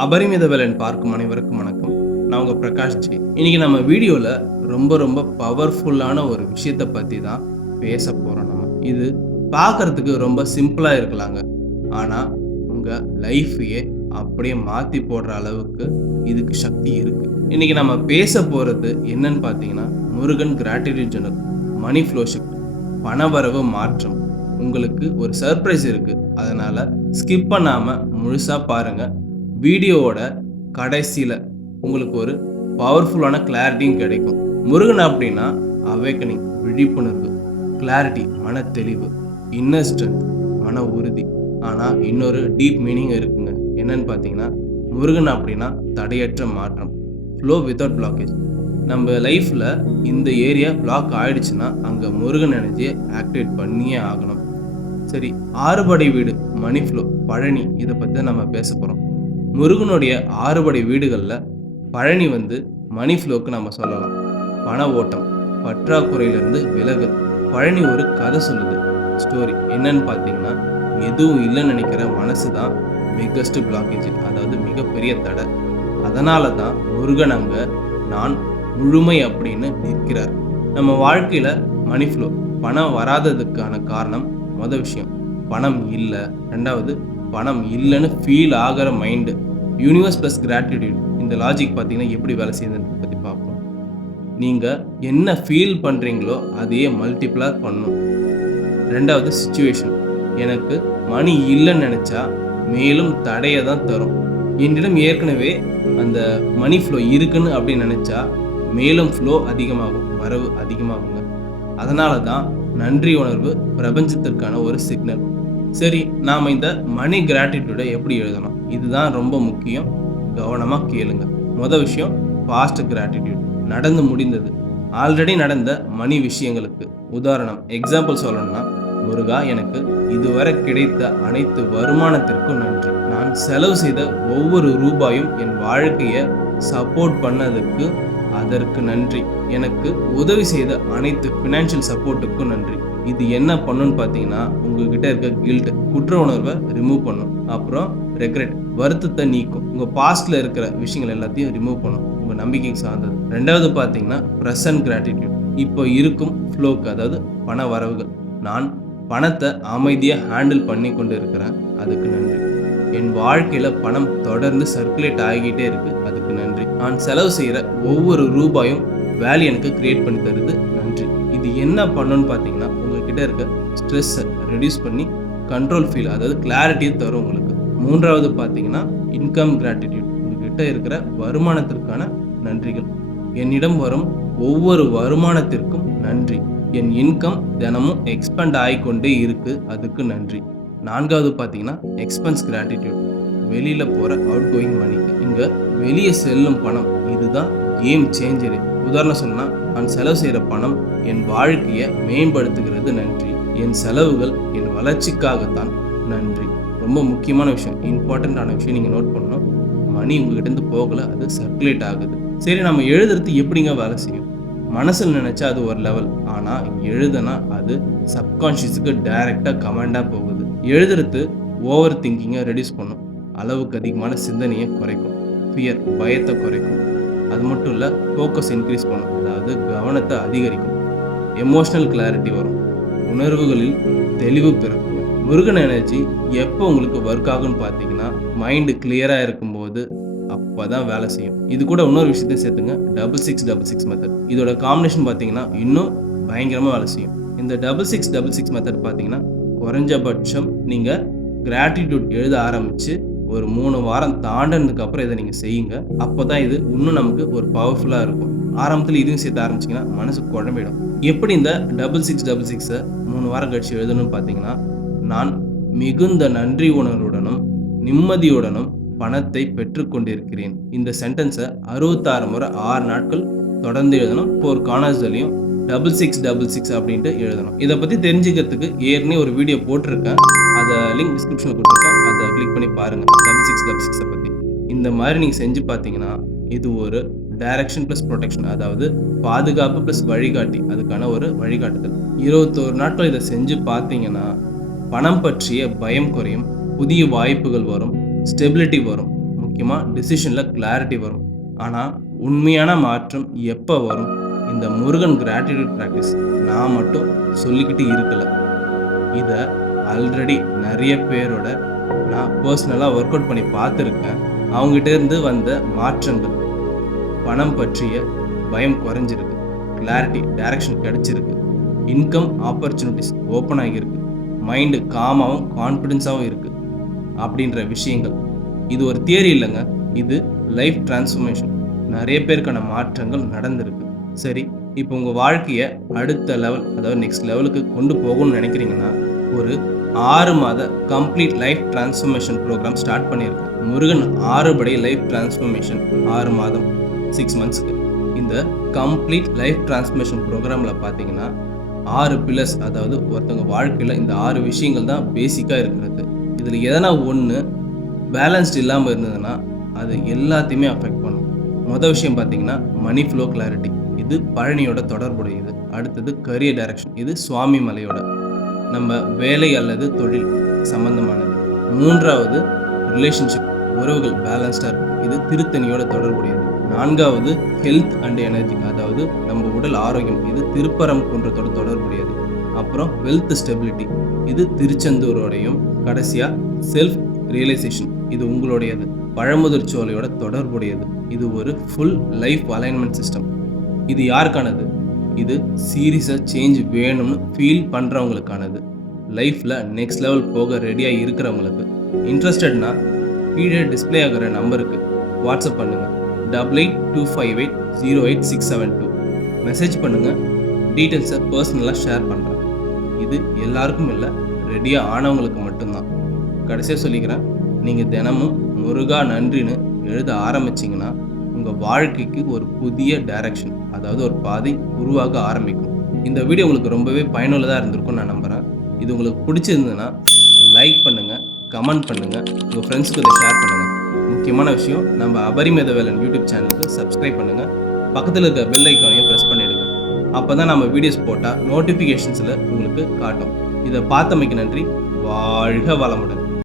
அபரிமித வேலன் பார்க்கும் அனைவருக்கும் வணக்கம். நான் உங்க பிரகாஷ் ஜி. இன்னைக்கு நம்ம வீடியோல ரொம்ப பவர்ஃபுல்லான ஒரு விஷயத்த பத்தி தான் பேச போறோம் நம்ம. இது பார்க்கறதுக்கு ரொம்ப சிம்பிளா இருக்கலாங்க. ஆனா உங்க லைஃபையே அப்படியே மாத்தி போடுற அளவுக்கு இதுக்கு சக்தி இருக்கு. இன்னைக்கு நம்ம பேச போறது என்னன்னு பார்த்தீங்கன்னா, Murugan gratitude journal, money flow shift, பணவரவு மாற்றம். உங்களுக்கு ஒரு சர்ப்ரைஸ் இருக்கு. அதனால ஸ்கிப் பண்ணாம முழுசா பாருங்க. வீடியோவோட கடைசியில் உங்களுக்கு ஒரு பவர்ஃபுல்லான கிளாரிட்டியும் கிடைக்கும். முருகன் அப்படின்னா அவேக்கனிங், விழிப்புணர்வு, கிளாரிட்டி, மன தெளிவு, இன்னர் ஸ்ட்ரென்த், மன உறுதி. ஆனால் இன்னொரு டீப் மீனிங் இருக்குங்க. என்னன்னு பார்த்தீங்கன்னா, முருகன் அப்படின்னா தடையற்ற மாற்றம், ஃப்ளோ வித்தவுட் பிளாக்கேஜ். நம்ம லைஃப்பில் இந்த ஏரியா பிளாக் ஆயிடுச்சுன்னா அங்கே முருகன் எனர்ஜியை ஆக்டிவேட் பண்ணியே ஆகணும். சரி, ஆறுபடை வீடு, மணி ஃப்ளோ, பழனி, இதை பற்றி தான் நம்ம பேச போகிறோம். முருகனுடைய ஆறுபடை வீடுகளில் பழனி மணி ஃப்ளோக்கு நம்ம சொல்லலாம். பண ஓட்டம், பற்றாக்குறையிலிருந்து விலகல். பழனி ஒரு கதை சொல்லுது, ஸ்டோரி. என்னன்னு பார்த்தீங்கன்னா, எதுவும் இல்லைன்னு நினைக்கிற மனசு தான் பிக்கஸ்ட் பிளாக்கேஜ், அதாவது மிகப்பெரிய தடை. அதனால தான் முருகன் அங்கே நான் முழுமை அப்படின்னு நிற்கிறார். நம்ம வாழ்க்கையில் மணி ஃப்ளோ, பணம் வராததுக்கான காரணம் மொதல் விஷயம் பணம் இல்லை. ரெண்டாவது, பணம் இல்லைன்னு ஃபீல் ஆகிற மைண்டு. யூனிவர்ஸ் ப்ளஸ் கிராட்டிடியூட், இந்த லாஜிக் பார்த்தீங்கன்னா எப்படி வேலை செய்யுதுன்னு பற்றி பார்ப்போம். நீங்கள் என்ன ஃபீல் பண்ணுறீங்களோ அதையே மல்டிப்ளாக பண்ணும். ரெண்டாவது, சுச்சுவேஷன். எனக்கு மணி இல்லைன்னு நினச்சா மேலும் தடையை தான் தரும். என்னிடம் ஏற்கனவே அந்த மணி ஃப்ளோ இருக்குன்னு அப்படின்னு நினச்சா மேலும் ஃப்ளோ அதிகமாகும், வரவு அதிகமாகுங்க. அதனால தான் நன்றி உணர்வு பிரபஞ்சத்திற்கான ஒரு சிக்னல். சரி, நாம் இந்த மணி கிராட்டிடியூடை எப்படி எழுதணும்? இதுதான் ரொம்ப முக்கியம். கவனமாக கேளுங்க. மொதல் விஷயம், பாஸ்ட் கிராட்டிடியூட், நடந்து முடிந்தது, ஆல்ரெடி நடந்த மணி விஷயங்களுக்கு. உதாரணம், எக்ஸாம்பிள் சொல்லணும்னா, முருகா, எனக்கு இதுவரை கிடைத்த அனைத்து வருமானத்திற்கும் நன்றி. நான் செலவு செய்த ஒவ்வொரு ரூபாயும் என் வாழ்க்கையை சப்போர்ட் பண்ணதுக்கு அதற்கு நன்றி. எனக்கு உதவி செய்த அனைத்து ஃபினான்ஷியல் சப்போர்ட்டுக்கும் நன்றி. இது என்ன பண்ணுன்னு பார்த்தீங்கன்னா, உங்ககிட்ட இருக்க கில்ட், குற்ற உணர்வை ரிமூவ் பண்ணும். அப்புறம் ரெக்ரெட், வருத்தத்தை நீக்கும். உங்கள் பாஸ்டில் இருக்கிற விஷயங்கள் எல்லாத்தையும் ரிமூவ் பண்ணும், உங்கள் நம்பிக்கைக்கு சார்ந்தது. ரெண்டாவது பார்த்தீங்கன்னா, ப்ரெசன்ட் கிராட்டிடியூட், இப்போ இருக்கும் ஃப்ளோக்கு, அதாவது பண வரவுகள். நான் பணத்தை அமைதியாக ஹேண்டில் பண்ணி கொண்டு இருக்கிறேன், அதுக்கு நன்றி. என் வாழ்க்கையில் பணம் தொடர்ந்து சர்க்குலேட் ஆகிக்கிட்டே இருக்குது, அதுக்கு நன்றி. நான் செலவு செய்கிற ஒவ்வொரு ரூபாயும் வேல்யூ எனக்கு கிரியேட் பண்ணி தருது, நன்றி. இது என்ன பண்ணணும்னு பார்த்தீங்கன்னா, உங்ககிட்ட இருக்க ஸ்ட்ரெஸ்ஸை ரெடியூஸ் பண்ணி கண்ட்ரோல் ஃபீல், அதாவது கிளாரிட்டியை தரும் உங்களுக்கு. மூன்றாவது பார்த்தீங்கன்னா, இன்கம் கிராட்டிடியூட், உங்ககிட்ட இருக்கிற வருமானத்திற்கான நன்றிகள். என்னிடம் வரும் ஒவ்வொரு வருமானத்திற்கும் நன்றி. என் இன்கம் தினமும் எக்ஸ்பேண்ட் ஆகிக்கொண்டே இருக்குது, அதுக்கு நன்றி. நான்காவது பார்த்தீங்கன்னா, எக்ஸ்பென்ஸ் கிராட்டிடியூட், வெளியில் போகிற அவுட் கோயிங் மணிக்கு. இங்கே வெளியே செல்லும் பணம், இதுதான் கேம் சேஞ்சரு. உதாரணம் சொன்னால், நான் செலவு செய்கிற பணம் என் வாழ்க்கையை மேம்படுத்துகிறது, நன்றி. என் செலவுகள் என் வளர்ச்சிக்காகத்தான், நன்றி. ரொம்ப முக்கியமான விஷயம், இம்பார்ட்டண்ட்டான விஷயம் நீங்கள் நோட் பண்ணணும். மணி உங்ககிட்டேருந்து போகலை, அது சர்க்குலேட் ஆகுது. சரி, நம்ம எழுதுறது எப்படிங்க வேலை செய்யும்? மனசில் நினச்சா அது ஒரு லெவல், ஆனால் எழுதுனா அது சப்கான்ஷியஸுக்கு டைரெக்டாக கமெண்டாக போகுது. எழுதுறது ஓவர் திங்கிங்கை ரெடியூஸ் பண்ணும், அளவுக்கு அதிகமான சிந்தனையை குறைக்கும், ஃபியர், பயத்தை குறைக்கும். அது மட்டும் இல்லை, ஃபோக்கஸ் இன்க்ரீஸ் பண்ணும், அதாவது கவனத்தை அதிகரிக்கும். எமோஷ்னல் கிளாரிட்டி வரும், உணர்வுகளில் தெளிவு பிறக்கும். முருகன் எனர்ஜி எப்போ உங்களுக்கு ஒர்க் ஆகுன்னு பார்த்தீங்கன்னா, மைண்டு கிளியராக இருக்கும்போது அப்போ தான் வேலை செய்யும். இது கூட இன்னொரு விஷயத்தையும் சேர்த்துங்க, 6666 மெத்தட். இதோட காம்பினேஷன் பார்த்தீங்கன்னா இன்னும் பயங்கரமாக வேலை செய்யும். இந்த 6666 மெத்தட் பார்த்தீங்கன்னா, குறைஞ்சபட்சம் நீங்கள் கிராட்டிடியூட் எழுத ஆரம்பித்து ஒரு 3 வாரம் தாண்டினதுக்கு அப்புறம் இதை நீங்கள் செய்யுங்க. அப்போ தான் இது இன்னும் நமக்கு ஒரு பவர்ஃபுல்லாக இருக்கும். ஆரம்பத்தில் இதையும் சேர்த்து ஆரம்பிச்சிங்கன்னா மனசு குழம்பிடும். எப்படி இந்த 6666 3 வாரம் கழிச்சு எழுதணும்னு பார்த்தீங்கன்னா, நான் மிகுந்த நன்றி உணர்வுடனும் நிம்மதியுடனும் பணத்தை பெற்றுக்கொண்டிருக்கிறேன். இந்த சென்டென்ஸை 66 முறை 6 நாட்கள் தொடர்ந்து எழுதணும். 4 கார்னர்ஸ்லையும் 6666 அப்படின்ட்டு எழுதணும். இதை பற்றி தெரிஞ்சுக்கிறதுக்கு ஏற்கனவே ஒரு வீடியோ போட்டிருக்கேன், அதை லிங்க் டிஸ்கிரிப்ஷனில் கொடுத்துருக்கேன், அதை கிளிக் பண்ணி பாருங்கள். 6666 பற்றி இந்த மாதிரி நீங்கள் செஞ்சு பார்த்தீங்கன்னா, இது ஒரு டைரக்ஷன் ப்ளஸ் ப்ரொடெக்ஷன், அதாவது பாதுகாப்பு ப்ளஸ் வழிகாட்டி, அதுக்கான ஒரு வழிகாட்டுதல். 21 நாட்கள் இதை செஞ்சு பார்த்தீங்கன்னா, பணம் பற்றிய பயம் குறையும், புதிய வாய்ப்புகள் வரும், ஸ்டெபிலிட்டி வரும். முக்கியமாக டிசிஷனில் கிளாரிட்டி வரும். ஆனால் உண்மையான மாற்றம் எப்போ வரும்? இந்த முருகன் கிராட்டிடியூட் ப்ராக்டிஸ் நான் மட்டும் சொல்லிக்கிட்டு இருக்கலை. இதை ஆல்ரெடி நிறைய பேரோட நான் பர்சனலாக ஒர்க் அவுட் பண்ணி பார்த்துருக்கேன். அவங்ககிட்டேருந்து வந்த மாற்றங்கள், பணம் பற்றிய பயம் குறைஞ்சிருக்கு, கிளாரிட்டி டைரக்ஷன் கிடச்சிருக்கு, இன்கம் ஆப்பர்ச்சுனிட்டிஸ் ஓப்பன் ஆகியிருக்கு, மைண்டு காமாகவும் கான்ஃபிடென்ஸாகவும் இருக்குது அப்படின்ற விஷயங்கள். இது ஒரு தியரி இல்லைங்க, இது லைஃப் டிரான்ஸ்ஃபர்மேஷன். நிறைய பேருக்கான மாற்றங்கள் நடந்திருக்கு. சரி, இப்போ உங்கள் வாழ்க்கையை அடுத்த லெவல், அதாவது நெக்ஸ்ட் லெவலுக்கு கொண்டு போகணும்னு நினைக்கிறீங்கன்னா ஒரு 6 மாத complete life transformation program start பண்ணியிருக்கேன். முருகன் 6 படை லைஃப் டிரான்ஸ்ஃபர்மேஷன் 6 மாதம் 6 மந்த்ஸ்க்கு. இந்த கம்ப்ளீட் லைஃப் டிரான்ஸ்ஃபர்மேஷன் ப்ரோக்ராமில் பார்த்தீங்கன்னா 6 பில்லர்ஸ், அதாவது ஒருத்தவங்க வாழ்க்கையில் இந்த 6 விஷயங்கள் தான் பேசிக்காக இருக்கிறது. இதில் எதனா ஒன்று பேலன்ஸ்டு இல்லாமல் இருந்ததுன்னா அது எல்லாத்தையுமே அஃபெக்ட் பண்ணும். மொதல் விஷயம் பார்த்தீங்கன்னா மணி ஃப்ளோ கிளாரிட்டி, இது பழனியோட தொடர்புடையது. அடுத்தது கரியர் டைரக்ஷன், இது சுவாமி மலையோட நம்ம வேலை அல்லது தொழில் சம்பந்தமானது. 3வது ரிலேஷன்ஷிப், உறவுகள் பேலன்ஸ்டாக இருக்குது, இது திருத்தணியோட தொடர்புடையது. 4வது ஹெல்த் அண்ட் எனர்ஜி, அதாவது நம்ம உடல் ஆரோக்கியம், இது திருப்பரங்குன்றத்தோட தொடர்புடையது. அப்புறம் வெல்த் ஸ்டெபிலிட்டி, இது திருச்செந்தூரோடையும். கடைசியாக செல்ஃப் ரியலைசேஷன், இது உங்களுடையது, பழமுதிர் சோலையோட தொடர்புடையது. இது ஒரு ஃபுல் லைஃப் அலைன்மெண்ட் சிஸ்டம். இது யாருக்கானது? இது சீரியஸாக சேஞ்ச் வேணும்னு ஃபீல் பண்ணுறவங்களுக்கானது. லைஃப்பில் நெக்ஸ்ட் லெவல் போக ரெடியாக இருக்கிறவங்களுக்கு. இன்ட்ரெஸ்டட்னா கீழே டிஸ்பிளே ஆகிற நம்பருக்கு வாட்ஸ்அப் பண்ணுங்கள். 8825808672 மெசேஜ் பண்ணுங்கள். டீட்டெயில்ஸை பர்சனலாக ஷேர் பண்ணுறேன். இது எல்லாருக்கும் இல்லை, ரெடியாக ஆனவங்களுக்கு மட்டும்தான். கடைசியாக சொல்லிக்கிறேன், நீங்கள் தினமும் முருகா நன்றின்னு எழுத ஆரம்பிச்சிங்கன்னா உங்கள் வாழ்க்கைக்கு ஒரு புதிய டைரக்ஷன், அதாவது ஒரு பாதை உருவாக ஆரம்பிக்கும். இந்த வீடியோ உங்களுக்கு ரொம்பவே பயனுள்ளதாக இருந்திருக்கும்னு நான் நம்புகிறேன். இது உங்களுக்கு பிடிச்சிருந்ததுன்னா லைக் பண்ணுங்கள், கமெண்ட் பண்ணுங்கள், உங்கள் ஃப்ரெண்ட்ஸுக்கு இதை ஷேர் பண்ணுங்கள். முக்கியமான விஷயம், நம்ம அபரிமித வேலன் யூடியூப் சேனலுக்கு சப்ஸ்கிரைப் பண்ணுங்கள். பக்கத்தில் இருக்க பெல் ஐக்கானையும் ப்ரெஸ் பண்ணிவிடுங்க. அப்போ தான் நம்ம வீடியோஸ் போட்டால் நோட்டிஃபிகேஷன்ஸில் உங்களுக்கு காட்டும். இதை பார்த்தமைக்கு நன்றி. வாழ்க வளமுடன்.